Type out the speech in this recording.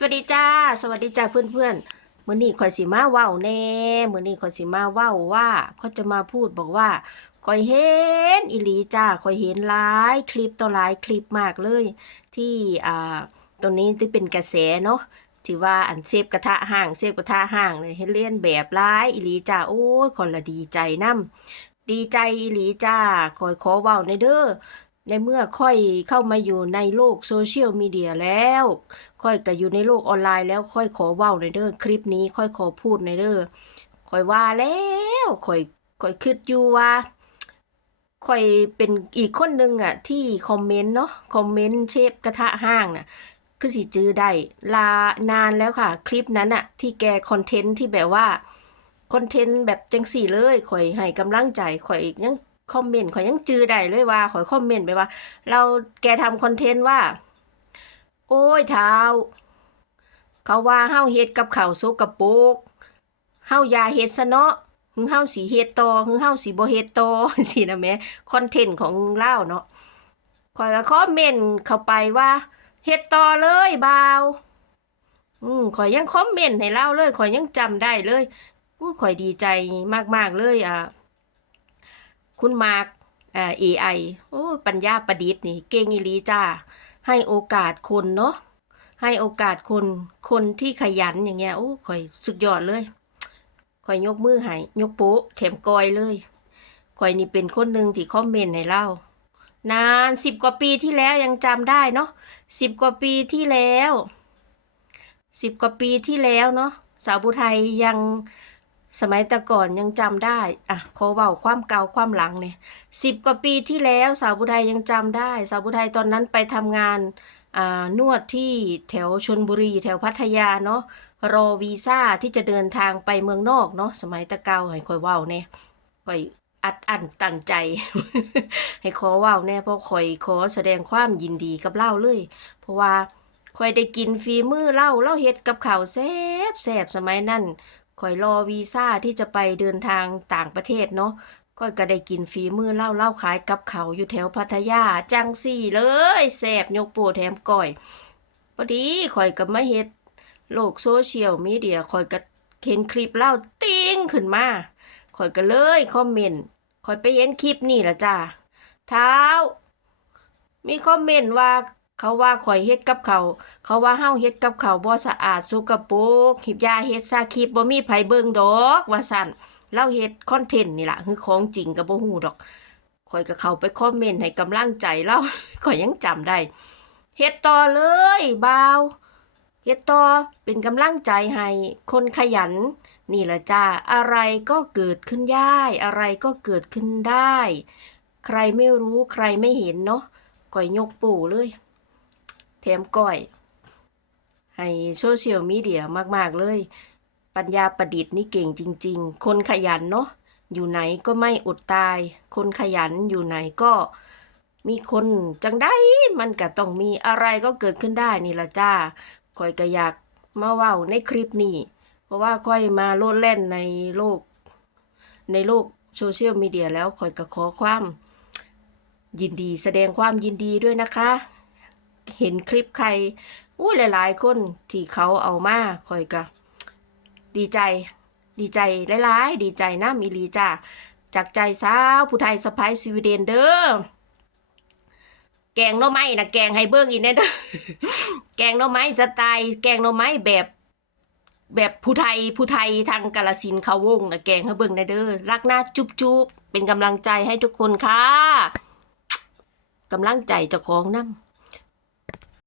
สวัสดีจ้า สวัสดีจ้าเพื่อนๆมื้อนี้ข่อยสิมาเว้าแน่มื้อนี้ข่อยสิมาเว้าว่าเขาจะมาพูดบอกว่าข่อยเห็นอีหลีจ้าข่อยเห็นหลายคลิปต่อหลายคลิปมากเลย ที่อ่าตรงนี้ที่เป็นกระแสเนาะที่ว่าอันเซฟกระทะห่างเซฟกระทะห่างเลยให้เลียนแบบหลายอีหลีจ้าโอ้ยคนละดีใจนํดีใจอีหลีจ้าข่อยขอเว้าในเด้อ ในเมื่อค่อยเข้ามาอยู่ในโลกโซเชียลมีเดียแล้ว ค่อยก็อยู่ในโลกออนไลน์แล้วค่อยขอเว้าในเด้อคลิปนี้ ค่อยขอพูดในเด้อค่อยว่าแล้วค่อยค่อยคิดอยู่ว่าค่อยเป็นอีกคนหนึ่งอะ ที่คอมเมนต์เนาะคอมเมนต์เชฟกระทะห้างน่ะคือสิจื้อได้ลานานแล้วค่ะ คลิปนั้นอะที่แกคอนเทนต์ที่แบบว่าคอนเทนต์แบบจังสี่เลยข่อยให้กำลังใจข่อยยัง คอมเมนต์ข่อยยังจือได้เลยว่าข่อยคอมเมนต์ไปว่า เราแกทำคอนเทนต์ว่า โอ้ยเท้าเขาว่าเฮาเฮ็ดกับข้าวสกปกเฮายาเฮ็ดซะเนาะหึเฮาสิเฮ็ดต่อหึเฮาสิบ่เฮ็ดต่อสินะแม่คอนเทนต์ของเล่าเนาะข่อยก็คอมเมนต์เข้าไปว่าเฮ็ดต่อเลยบ่าวอืมข่อยยังคอมเมนต์ให้เล่าเลยข่อยยังจำได้เลยอู้ข่อยดีใจมากๆเลยอะ คุณมาร์กอ่า AI โอ้ปัญญาประดิษฐ์นี่เก่งอีหลีจ้า ให้โอกาสคนเนาะให้โอกาสคนคนที่ขยันอย่างเงี้ยโอ้ข่อยสุดยอดเลยข่อยยกมือให้ยกโป๊ะแถมกอยเลยข่อยนี่เป็นคนหนึ่งที่คอมเมนต์ให้เล่านานสิบกว่าปีที่แล้วยังจำได้เนาะสิบกว่าปีที่แล้วสิบกว่าปีที่แล้วเนาะสาวผู้ไทยยัง สมัยแต่ก่อนยังจำได้อะขอเบาความเก่าความหลังเนี่ยสิบกว่าปีที่แล้วสาวผู้ไทยยังจำได้ สาวผู้ไทยตอนนั้นไปทำงานอ่านวดที่แถวชนบุรี แถวพัทยาเนาะรอวีซ่าที่จะเดินทางไปเมืองนอกเนาะสมัยตะเกาให้คอยเว้าเนี่ยคอยอัดอั้นตั้งใจ ให้ขอเว้าแน่เพราะคอยขอแสดงความยินดีกับเล่าเลย เพราะว่าคอยได้กินฝีมือเล่าเล่าเฮ็ดกับข้าวแซบแซบสมัยนั้น คอยรอวีซ่าที่จะไปเดินทางต่างประเทศเนาะก็ก็ได้กินฝีมือเล่าเล่าขายกับเขาอยู่แถวพัทยาจังสี่เลยแสบยกโปแถมก่อยพอดีข่อยกับมาเฮ็ดโลกโซเชียลมีเดียข่อยก็เห็นคลิปเล่าติ้งขึ้นมาข่อยก็เลยคอมเมนต์ข่อยไปเห็นคลิปนี่ละจ้าเท้า มีคอมเมนต์ว่า เขาว่าข่อยเฮ็ดกับเขาเขาว่าเฮาเฮ็ดกับเขาวบ่สะอาดสกปรกหิบยาเฮ็ดซาคลิปบ่มีไผเบิ่งดอกว่าซั่นเราเฮ็ดคอนเทนต์นี่ล่ะคือของจริงก็บ่ฮู้ดอกข่อยก็เข้าไปคอมเมนต์ให้กำลังใจเราข่อยยังจำได้เฮ็ดต่อเลยบ่าวเฮ็ดต่อเป็นกำลังใจให้คนขยัน นี่ล่ะจ้าอะไรก็เกิดขึ้นได้อะไรก็เกิดขึ้นได้ ใครไม่รู้ใครไม่เห็นเนาะก่อยยกปู่เลย มก้อย ให้โซเชียลมีเดียมากๆเลย ปัญญาประดิษฐ์นี่เก่งจริง ๆ คนขยันเนาะอยู่ไหนก็ไม่อดตาย คนขยันอยู่ไหนก็มีคนจังได้มันก็ต้องมีอะไรก็เกิดขึ้นได้นี่ละจ้าคอยก็อยากมาเว้าในคลิปนี้ เพราะว่าค่อยมาโลดแล่นในโลก ในโลกโซเชียลมีเดียแล้วคอยก็ขอความ ยินดีแสดงความยินดีด้วยนะคะ เห็นคลิปใครอู้หลาย ๆ คนที่เขาเอามาคอยก็ดีใจ ดีใจหลายๆ ดีใจนะมีลีจ้าจากใจสาวผู้ไทยสะพายสวีเดนเด้อแกงหน่อไม้นะแกงให้เบิ้งอีกแน่เด้อแกงหน่อไม้สไตล์ แกงหน่อไม้แบบ แบบผู้ไทยผู้ไทยทางกาลสินเขาวงนะแกงให้เบิ้งแน่เด้อรักหน้าจุ๊บจุ๊บเป็นกำลังใจให้ทุกคนค่ะกำลังใจเจ้าของน้ำ